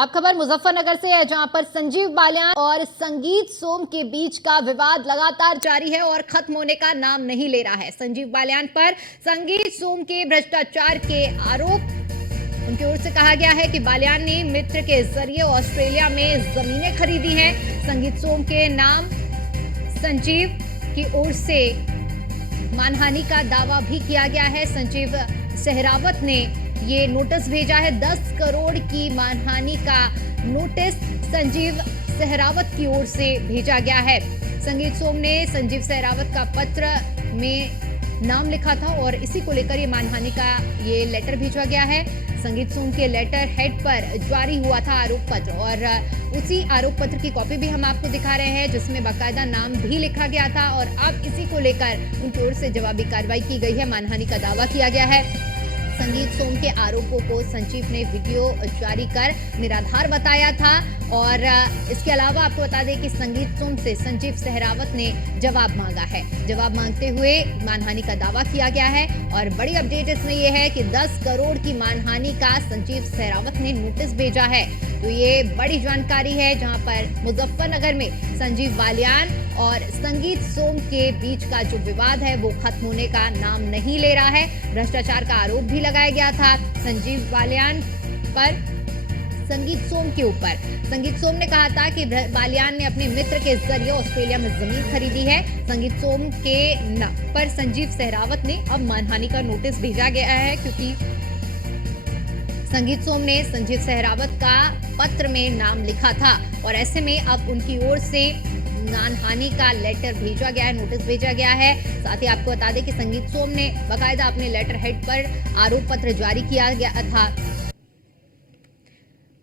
अब खबर मुजफ्फरनगर से है, जहां पर संजीव बालियान और संगीत सोम के बीच का विवाद लगातार जारी है और खत्म होने का नाम नहीं ले रहा है। संजीव बालियान पर संगीत सोम के भ्रष्टाचार के आरोप, उनकी ओर से कहा गया है कि बालियान ने मित्र के जरिए ऑस्ट्रेलिया में जमीनें खरीदी हैं। संगीत सोम के नाम संजीव की ओर से मानहानि का दावा भी किया गया है। संजीव सहरावत ने ये नोटिस भेजा है। 10 करोड़ की मानहानि का नोटिस संजीव सहरावत की ओर से भेजा गया है। संगीत सोम ने संजीव सहरावत का पत्र में नाम लिखा था और इसी को लेकर ये मानहानि का ये लेटर भेजा गया है। संगीत सोम के लेटर हेड पर जारी हुआ था आरोप पत्र और उसी आरोप पत्र की कॉपी भी हम आपको दिखा रहे हैं, जिसमें बाकायदा नाम भी लिखा गया था और अब इसी को लेकर उनकी ओर से जवाबी कार्रवाई की गई है। मानहानि का दावा किया गया है। संगीत सोम के आरोपों को संजीव ने वीडियो जारी कर निराधार बताया था और इसके अलावा आपको बता दें कि संगीत सोम से संजीव सहरावत ने जवाब मांगा है। जवाब मांगते हुए मानहानि का दावा किया गया है और बड़ी अपडेट इसमें यह है कि 10 करोड़ की मानहानि का संजीव सहरावत ने नोटिस भेजा है। तो ये बड़ी जानकारी है, जहां पर मुजफ्फरनगर में संजीव बालियान और संगीत सोम के बीच का जो विवाद है वो खत्म होने का नाम नहीं ले रहा है। भ्रष्टाचार का आरोप भी लगाया गया था संजीव बालियान पर संगीत सोम के ऊपर। संगीत सोम ने कहा था कि बालियान ने अपने मित्र के जरिए ऑस्ट्रेलिया में जमीन खरीदी है। संगीत सोम के पर संजीव सहरावत ने अब मानहानि का नोटिस भेजा गया है, क्योंकि संगीत सोम ने संजीव सहरावत का पत्र में नाम लिखा था और ऐसे में अब उनकी ओर से मानहानि का लेटर भेजा गया है, नोटिस भेजा गया है। साथ ही आपको बता दें कि संगीत सोम ने बाकायदा अपने लेटर हेड पर आरोप पत्र जारी किया गया था।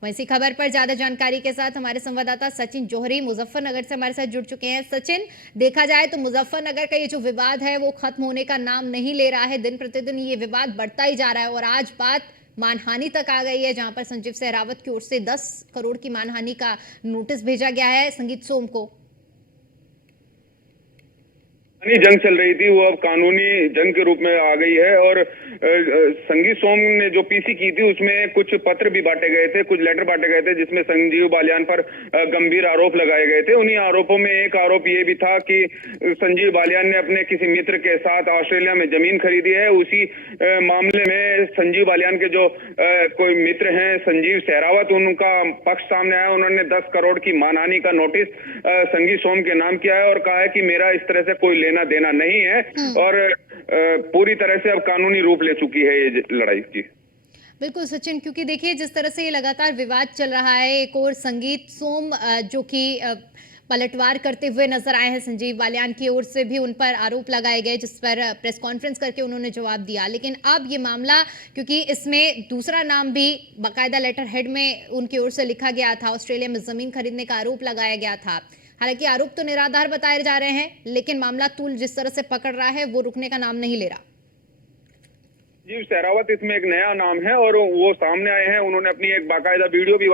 वैसी खबर पर ज्यादा जानकारी के साथ हमारे संवाददाता सचिन जौहरी मुजफ्फरनगर से हमारे साथ जुड़ चुके हैं। सचिन, देखा जाए तो मुजफ्फरनगर का ये जो विवाद है वो खत्म होने का नाम नहीं ले रहा है। दिन प्रतिदिन ये विवाद बढ़ता ही जा रहा है और आज बात मानहानि तक आ गई है, जहां पर संजीव सहरावत की ओर से 10 करोड़ की मानहानि का नोटिस भेजा गया है संगीत सोम को। जंग चल रही थी वो अब कानूनी जंग के रूप में आ गई है और संगीत सोम ने जो पीसी की थी उसमें कुछ पत्र भी बांटे गए थे, कुछ लेटर बांटे गए थे, जिसमें संजीव बालियान पर गंभीर आरोप लगाए गए थे। उन्हीं आरोपों में एक आरोप ये भी था कि संजीव बालियान ने अपने किसी मित्र के साथ ऑस्ट्रेलिया में जमीन खरीदी है। उसी मामले में संजीव बालियान के जो कोई मित्र हैं संजीव सहरावत, उनका पक्ष सामने आया। उन्होंने 10 करोड़ की मानहानि का नोटिस संगीत सोम के नाम किया है और कहा है कि मेरा इस तरह से कोई लेना देना नहीं है और पूरी तरह से अब कानूनी रूप ले चुकी है ये लड़ाई की। बिल्कुल सचिन, क्योंकि देखिए जिस तरह से ये लगातार विवाद चल रहा है, एक और संगीत सोम जो कि पलटवार करते हुए नजर आए हैं। संजीव बालियान की ओर से भी उन पर आरोप लगाए गए, जिस पर प्रेस कॉन्फ्रेंस करके उन्होंने जवाब दिया। लेकिन अब ये मामला, क्योंकि इसमें दूसरा नाम भी बाकायदा लेटर हेड में उनकी ओर से लिखा गया था, ऑस्ट्रेलिया में जमीन खरीदने का आरोप लगाया गया था। हालांकि आरोप तो निराधार बताए जा रहे हैं, लेकिन मामला तूल जिस तरह से पकड़ रहा है वो रुकने का नाम नहीं ले रहा। संजीव सहरावत इसमें एक नया नाम है और वो सामने आए हैं। उन्होंने अपनी एक बाकायदा वीडियो भी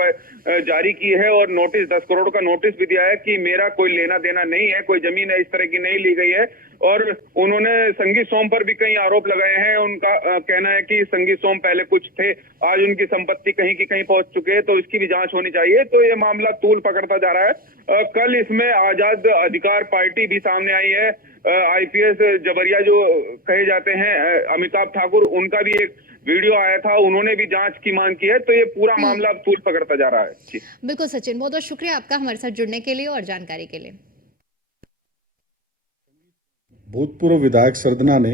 जारी की है और नोटिस 10 करोड़ का नोटिस भी दिया है कि मेरा कोई लेना देना नहीं है, कोई जमीन है इस तरह की नहीं ली गई है। और उन्होंने संगीत सोम पर भी कई आरोप लगाए हैं। उनका कहना है कि संगीत सोम पहले कुछ थे, आज उनकी संपत्ति कहीं की कहीं पहुंच चुके हैं, तो इसकी भी जांच होनी चाहिए। तो ये मामला तूल पकड़ता जा रहा है। कल इसमें आजाद अधिकार पार्टी भी सामने आई है। आईपीएस जबरिया जो कहे जाते हैं अमिताभ ठाकुर, उनका भी एक वीडियो आया था, उन्होंने भी जांच की मांग की है। तो ये पूरा मामला अब तूल पकड़ता जा रहा है। बिल्कुल सचिन, बहुत बहुत शुक्रिया आपका हमारे साथ जुड़ने के लिए और जानकारी के लिए। भूतपूर्व विधायक सरदना ने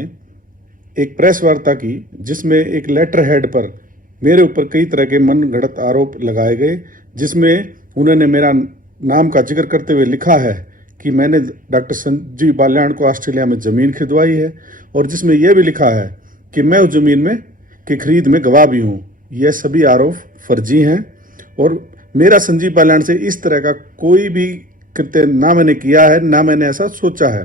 एक प्रेस वार्ता की, जिसमें एक लेटर हेड पर मेरे ऊपर कई तरह के मनगढ़ंत आरोप लगाए गए, जिसमें उन्होंने मेरा नाम का जिक्र करते हुए लिखा है कि मैंने डॉक्टर संजीव बालियान को ऑस्ट्रेलिया में ज़मीन खरीदवाई है और जिसमें यह भी लिखा है कि मैं उस ज़मीन में की खरीद में गवाह भी हूँ। यह सभी आरोप फर्जी हैं और मेरा संजीव बालियान से इस तरह का कोई भी कृत्य ना मैंने किया है, ना मैंने ऐसा सोचा है,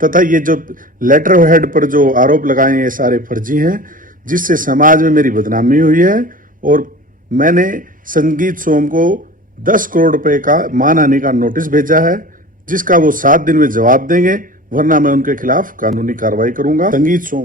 तथा ये जो लेटर हेड पर जो आरोप लगाए हैं ये सारे फर्जी हैं, जिससे समाज में मेरी बदनामी हुई है। और मैंने संगीत सोम को 10 करोड़ रुपए का मानहानि का नोटिस भेजा है, जिसका वो 7 दिन में जवाब देंगे, वरना मैं उनके खिलाफ कानूनी कार्रवाई करूंगा। संगीत सोम।